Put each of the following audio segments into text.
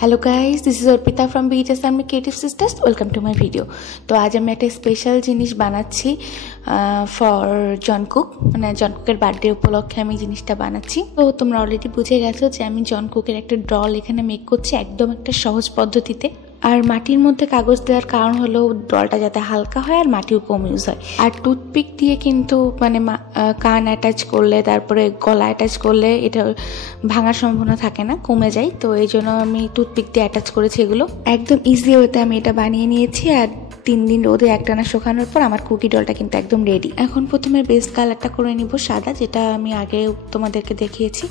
Hello guys, this is Arpita from BHS family creative sisters. Welcome to my video. तो आज আমি একটা special জিনিস বানাচ্ছি ফর জনকুক, মানে জনকুকের বার্থডে উপলক্ষে আমি জিনিসটা বানাচ্ছি। তো তোমরা অলরেডি বুঝে গেছো যে আমি জনকুকের একটা ডল এখানে মেক করছি একদম একটা সহজ পদ্ধতিতে। আর মাটির মধ্যে কাগজ দেওয়ার কারণ হলো ডলটা যাতে হালকা হয় আর মাটিও কম ইউজ হয়। আর টুথপিক দিয়ে কিন্তু মানে কান অ্যাটাচ করলে তারপরে গলা অ্যাটাচ করলে এটা ভাঙার সম্ভাবনা থাকে না, কমে যায়। তো এই জন্য আমি টুথপিক দিয়ে অ্যাটাচ করেছি। এগুলো একদম ইজি ওয়েতে আমি এটা বানিয়ে নিয়েছি। আর 3 দিন রোদে একটানা শুকানোর পর আমার কুকি ডলটা কিন্তু একদম রেডি। এখন প্রথমে বেস কালারটা করে নিব সাদা, যেটা আমি আগে তোমাদেরকে দেখিয়েছি।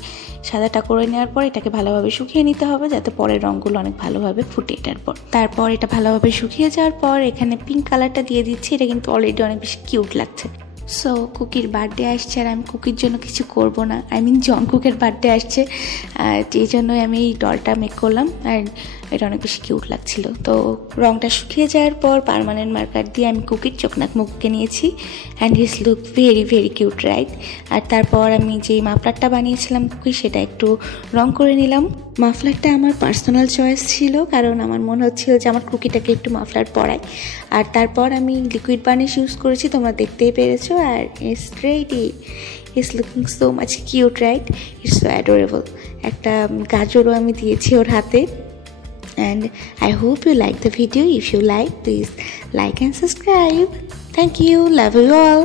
সাদাটা করে নেওয়ার পর এটাকে ভালোভাবে শুকিয়ে নিতে হবে যাতে পরের রঙগুলো অনেক ভালোভাবে ফুটে। তারপর এটা ভালোভাবে শুকিয়ে যাওয়ার পর এখানে পিঙ্ক কালারটা দিয়ে দিচ্ছি। এটা কিন্তু অলরেডি অনেক বেশি কিউট লাগছে। সো কুকির বার্থডে আসছে আর আমি কুকির জন্য কিছু করব না, জনকুকের বার্থডে আসছে, এই জন্যই আমি এই ডলটা মেক করলাম। আর এটা অনেক বেশি কিউট লাগছিল। তো রংটা শুকিয়ে যাওয়ার পর পার্মানেন্ট মার্কার দিয়ে আমি কুকির চোখ নাক মুখকে নিয়েছি। And his look very very cute, right? আর তারপর আমি যেই মাফলারটা বানিয়েছিলাম কুকি, সেটা একটু রং করে নিলাম। মাফলারটা আমার পার্সোনাল চয়েস ছিল, কারণ আমার মনে হচ্ছিল যে আমার কুকিটাকে একটু মাফলার পরাই। আর তারপর আমি লিকুইড বার্নিশ ইউজ করেছি, তোমরা দেখতেই পেরেছো। আর it's ready. It's looking so much cute, right? It's so adorable. একটা গাজরও আমি দিয়েছি ওর হাতে। And I hope you like the video. If you like, please like and subscribe. Thank you. Love you all.